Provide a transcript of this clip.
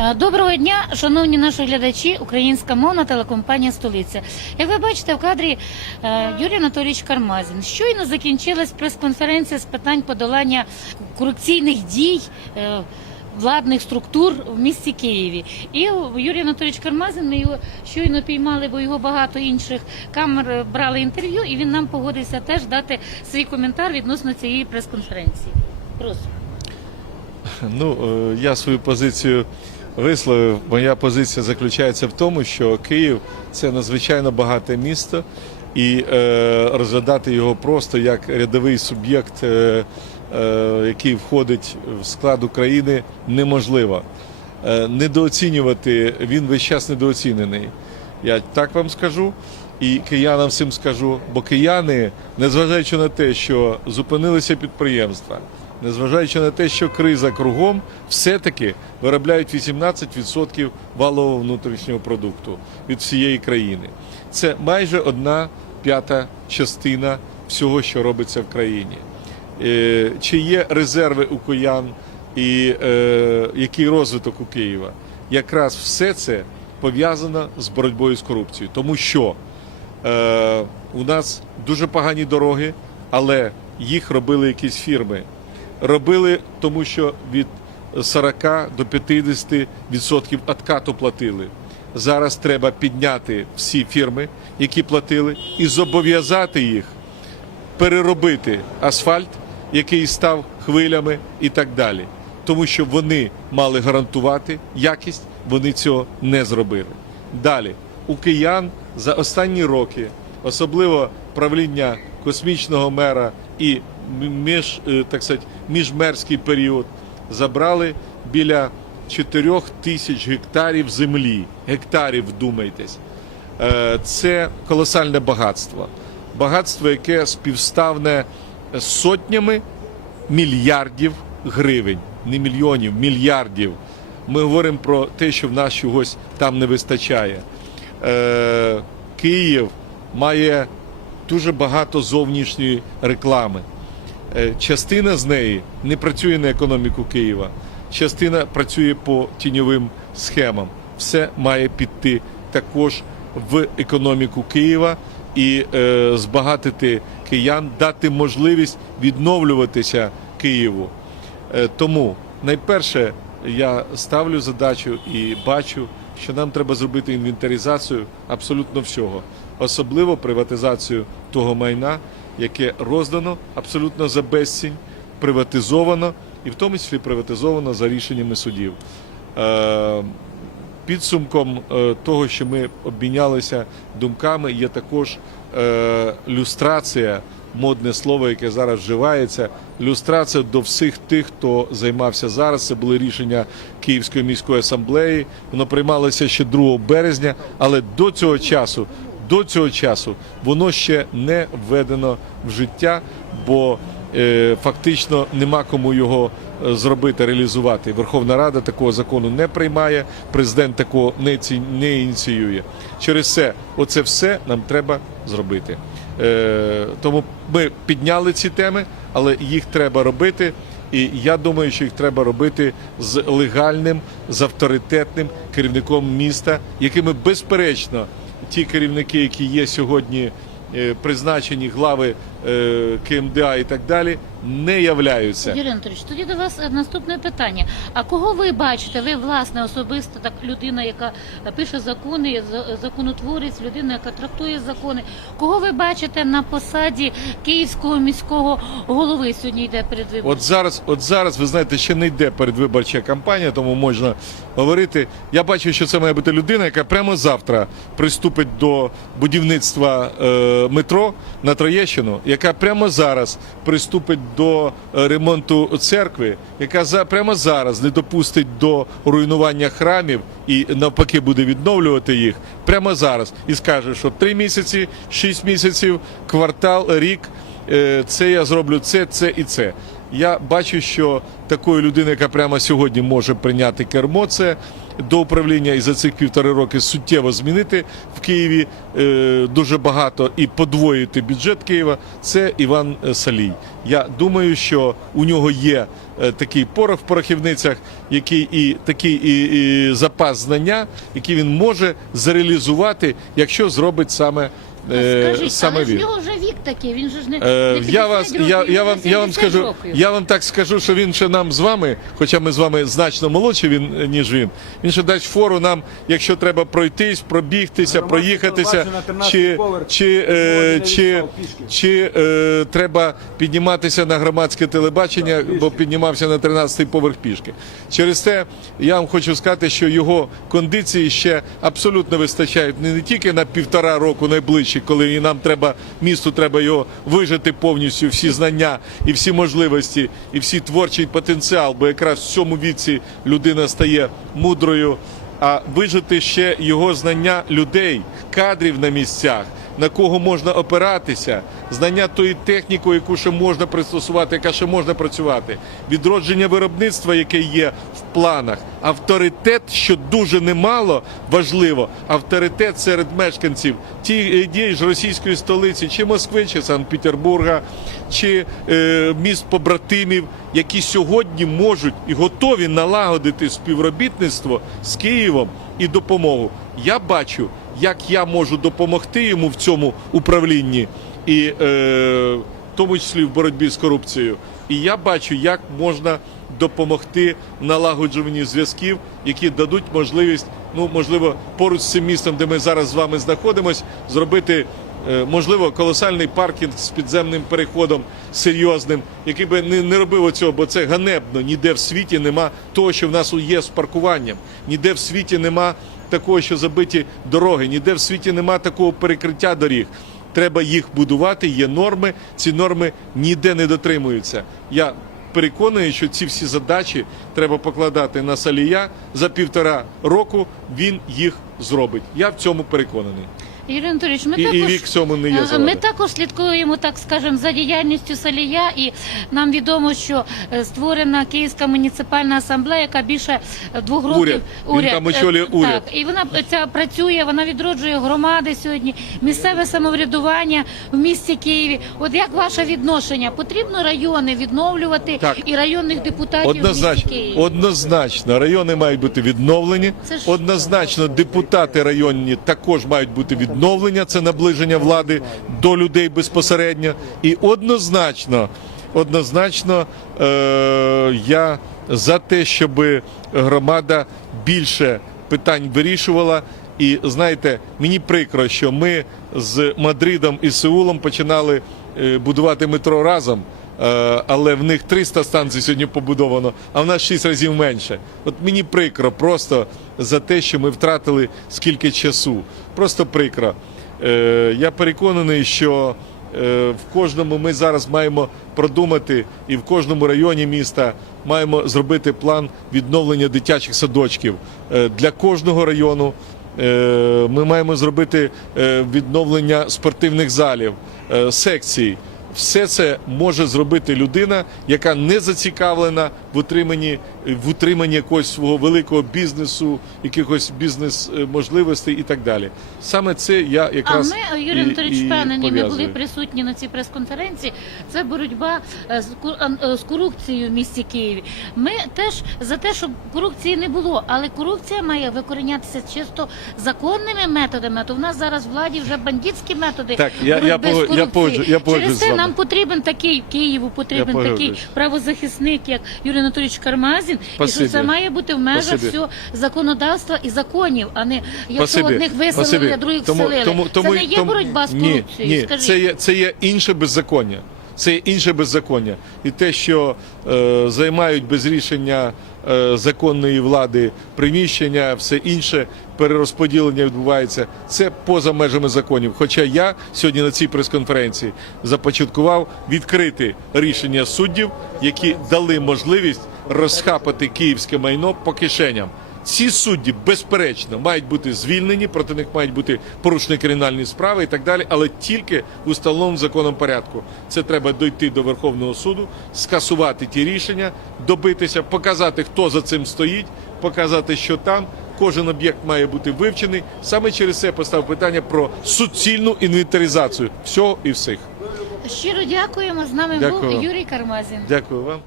Е, Доброго дня, шановні наші глядачі, українська мовна телекомпанія Столиця. Як ви бачите, в кадрі е, Юрій Анатолійович Кармазін. Щойно закінчилась прес-конференція з питань подолання корупційних дій. е, Владних структур в місті Києві. І Юрій Анатолійович Кармазин, ми його щойно піймали, бо його багато інших камер брали інтерв'ю, і він нам погодився теж дати свій коментар відносно цієї прес-конференції. Прошу. Ну, я свою позицію висловив. Моя позиція заключається в тому, що Київ це надзвичайно багате місто, і е, розглядати його просто як рядовий суб'єкт, е, е, який входить в склад України, неможливо. Е, недооцінювати він весь час недооцінений. Я так вам скажу. І киянам всім скажу, бо кияни, незважаючи на те, що зупинилися підприємства, незважаючи на те, що криза кругом, все-таки виробляють 18% валового внутрішнього продукту від всієї країни. Це майже одна п'ята частина всього, що робиться в країні. Е, Чи є резерви у киян і е, який розвиток у Києва? Якраз все це пов'язано з боротьбою з корупцією, тому що е, у нас дуже погані дороги, але їх робили якісь фірми. Робили, тому що від 40 до 50% відсотків откату платили. Зараз треба підняти всі фірми, які платили, і зобов'язати їх переробити асфальт, який став хвилями і так далі. Тому що вони мали гарантувати якість, вони цього не зробили. Далі у киян за останні роки, особливо правління космічного мера і між, е, так сказати, міжмерський період, забрали біля 4 тисяч гектарів землі. Гектарів, вдумайтесь. Е, Це колосальне багатство. Багатство, яке співставне сотнями мільярдів гривень, не мільйонів, мільярдів. Ми говоримо про те, що в нас чогось там не вистачає. Е, Київ має дуже багато зовнішньої реклами. Е, Частина з неї не працює на економіку Києва, частина працює по тіньовим схемам. Все має піти також в економіку Києва і е, збагатити киян, дати можливість відновлюватися Києву. Е, Тому найперше я ставлю задачу і бачу, що нам треба зробити інвентаризацію абсолютно всього, особливо приватизацію того майна, яке роздано абсолютно за безцінь, приватизовано і в тому числі приватизовано за рішеннями судів. Е, Підсумком е, того, що ми обмінялися думками, є також е, люстрація, модне слово, яке зараз вживається. Люстрація до всіх тих, хто займався зараз. Це були рішення Київської міської асамблеї. Воно приймалося ще 2 березня, але до цього часу, до цього часу, воно ще не введено в життя, бо е, фактично нема кому його е, зробити, реалізувати. Верховна Рада такого закону не приймає, президент такого не, ці- не ініціює. Через це, оце все нам треба зробити. Е, тому ми підняли ці теми, але їх треба робити. І я думаю, що їх треба робити з легальним, з авторитетним керівником міста, якими безперечно ті керівники, які є сьогодні е, призначені глави е, КМДА і так далі, не являються. Юрій Анатолійович, тоді до вас е, наступне питання. А кого ви бачите? Ви власне особисто так людина, яка е, пише закони, за- законотворець, людина, яка трактує закони. Кого ви бачите на посаді київського міського голови? Сьогодні йде передвибор. От зараз, от зараз, ви знаєте, ще не йде передвиборча кампанія, тому можна говорити. Я бачу, що це має бути людина, яка прямо завтра приступить до будівництва е, метро на Троєщину, яка прямо зараз приступить до е, ремонту церкви, яка прямо зараз не допустить до руйнування храмів і навпаки буде відновлювати їх прямо зараз і скаже, що три місяці, шість місяців, квартал, рік. Е, Це я зроблю це, це і це. Я бачу, що такої людини, яка прямо сьогодні може прийняти кермо, це до управління і за цих півтори роки суттєво змінити в Києві е, дуже багато і подвоїти бюджет Києва. Це Іван е, Салій. Я думаю, що у нього є такий порох в порохівницях, який і такий і, і запас знання, який він може зреалізувати, якщо зробить саме. Скажіть, саме але ж він. нього вже такий, він же ж не, Е, не я вас, років, я, він я вам, я вам 70 скажу, років. я вам так скажу, що він ще нам з вами, хоча ми з вами значно молодші, він е, ніж він. Він ще дасть фору нам, якщо треба пройтись, пробігтися, Громадське проїхатися, телебачення на 13-й чи, поверх, чи, е, чи, пішки. чи е, треба підніматися на громадське телебачення, бо піднімався на 13-й поверх пішки. Через те я вам хочу сказати, що його кондиції ще абсолютно вистачають не, не тільки на півтора року найближчі, коли і нам треба місту, треба його вижити повністю, всі знання і всі можливості, і всі творчий потенціал, бо якраз в цьому віці людина стає мудрою. А вижити ще його знання людей, кадрів на місцях, на кого можна опиратися, знання тої техніки, яку ще можна пристосувати, яка ще можна працювати, відродження виробництва, яке є в планах, авторитет, що дуже немало важливо, авторитет серед мешканців. Ті дії ж російської столиці, чи Москви, чи Санкт-Петербурга, чи е, міст побратимів, які сьогодні можуть і готові налагодити співробітництво з Києвом і допомогу. Я бачу, як я можу допомогти йому в цьому управлінні, і е, в тому числі в боротьбі з корупцією. І я бачу, як можна допомогти налагоджуванні зв'язків, які дадуть можливість, ну можливо, поруч з цим містом, де ми зараз з вами знаходимось, зробити. е, Можливо, колосальний паркінг з підземним переходом серйозним, який би не, робив цього, бо це ганебно. Ніде в світі нема того, що в нас є з паркуванням. Ніде в світі нема такого, що забиті дороги, ніде в світі нема такого перекриття доріг. Треба їх будувати, є норми. Ці норми ніде не дотримуються. Я переконаний, що ці всі задачі треба покладати на Салія за півтора року. Він їх зробить. Я в цьому переконаний. Юрій Анатолійович, ми І, також і вік цьому не є Е, Ми також слідкуємо, так скажемо, за діяльністю Салія, і нам відомо, що е, створена Київська муніципальна асамблея, яка більше е, двох років Уряд. Він там очолює Е, уряд. Так, і вона е, ця працює, вона відроджує громади сьогодні, місцеве самоврядування в місті Києві. От як ваше відношення? Потрібно райони відновлювати Так. і районних депутатів в місті Однозначно, Києві. однозначно, райони мають бути відновлені. Це ж- Однозначно, депутати районні також мають бути відновлені. Це наближення влади до людей безпосередньо. І однозначно, однозначно, е- я за те, щоб громада більше питань вирішувала. І знаєте, мені прикро, що ми з Мадридом і Сеулом починали е, будувати метро разом. Е, але в них 300 станцій сьогодні побудовано, а в нас 6 разів менше. От мені прикро просто за те, що ми втратили скільки часу. Просто прикро. Е, Я переконаний, що е, в кожному ми зараз маємо продумати і в кожному районі міста маємо зробити план відновлення дитячих садочків для кожного району. Ми маємо зробити відновлення спортивних залів, секцій. Все це може зробити людина, яка не зацікавлена в утриманні в утриманні якогось свого великого бізнесу, якихось бізнес е, можливостей і так далі. Саме це я якраз А ми, Юрій Анатолійович, впевнені, ми були присутні на цій прес-конференції. Це боротьба е, з е, з корупцією в місті Києві. Ми теж за те, щоб корупції не було, але корупція має викорінятися чисто законними методами. То в нас зараз владі вже бандитські методи. Так, я- я я корупцією. погоджу- я погоджуюсь Через з це вами. Нам потрібен такий Києву, потрібен Я такий погоджуюсь. правозахисник, як Юрій Анатолійович Кармазін, і Спасибі. що це має бути в межах Спасибі. всього законодавства і законів, а не якщо Спасибі. одних виселили, Спасибі. а других Тому- вселили. тому- тому- це не є тому- боротьба з ні, корупцією. Ні, Скажіть. це є це є інше беззаконня. Це інше беззаконня. І те, що е, займають без рішення е, законної влади приміщення, все інше перерозподілення відбувається. Це поза межами законів. Хоча я сьогодні на цій прес-конференції започаткував відкрити рішення суддів, які дали можливість розхапати київське майно по кишеням. Ці судді, безперечно, мають бути звільнені, проти них мають бути порушені кримінальні справи і так далі, але тільки в установленому законом порядку. Це треба дойти до Верховного суду, скасувати ті рішення, добитися, показати, хто за цим стоїть, показати, що там. Кожен об'єкт має бути вивчений. Саме через це я поставив питання про суцільну інвентаризацію всього і всіх. Щиро дякуємо. З нами Дякую був. Юрій Кармазін. Дякую вам.